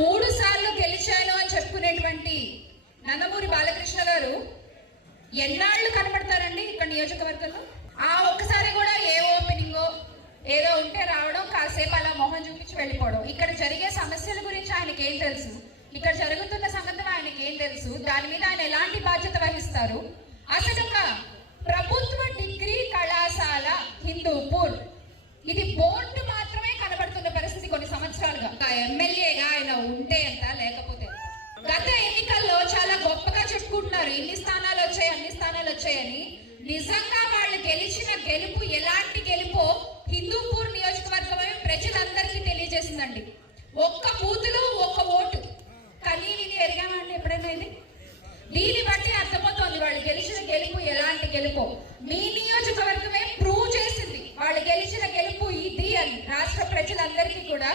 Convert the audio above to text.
3 సార్లు గెలిచాను అని చెప్పుకునేటువంటి నందమూరి బాలకృష్ణ గారు ఎన్నాళ్ళు కనబడతారండి ఇక్కడ నియోజకవర్గంలో? ఆ ఒక్కసారి కూడా ఏ ఓపెనింగో ఏదో ఉంటే రావడం, కాసేపు అలా మొహం చూపించి వెళ్ళిపోవడం. ఇక్కడ జరిగే సమస్యల గురించి ఆయనకి ఏం తెలుసు? ఇక్కడ జరుగుతున్న సంగతులు ఆయనకి ఏం తెలుసు? దాని మీద ఆయన ఎలాంటి బాధ్యత వహిస్తారు? అసలు ప్రభుత్వ డిగ్రీ కళాశాల హిందూపూర్, ఇది బోర్డు మాత్రమే కనబడుతున్న పరిస్థితి కొన్ని సంవత్సరాలుగా. ఎమ్మెల్యేగా ఆయన ఉంటే ఎంత, లేకపోతే గత ఎన్నికల్లో చాలా గొప్పగా చెప్పుకుంటున్నారు, ఇన్ని స్థానాలు వచ్చాయి అన్ని స్థానాలు వచ్చాయని. నిజంగా వాళ్ళు గెలిచిన గెలుపు ఎలాంటి గెలుపో హిందూపూర్ నియోజకవర్గమే ప్రజలందరికీ తెలియజేసిందండి. ఒక్క బూతులో ఒక్క ఓటు కానీ ఇది ఎరిగామండి ఎప్పుడైనా? ఇది దీన్ని బట్టి అర్థమవుతోంది వాళ్ళు గెలిచిన గెలుపు ఎలాంటి గెలుపో. మీ నియోజకవర్గమే ప్రూవ్ చేసింది వాళ్ళు గెలిచిన గెలుపు ఇది అని రాష్ట్ర ప్రజలందరికీ కూడా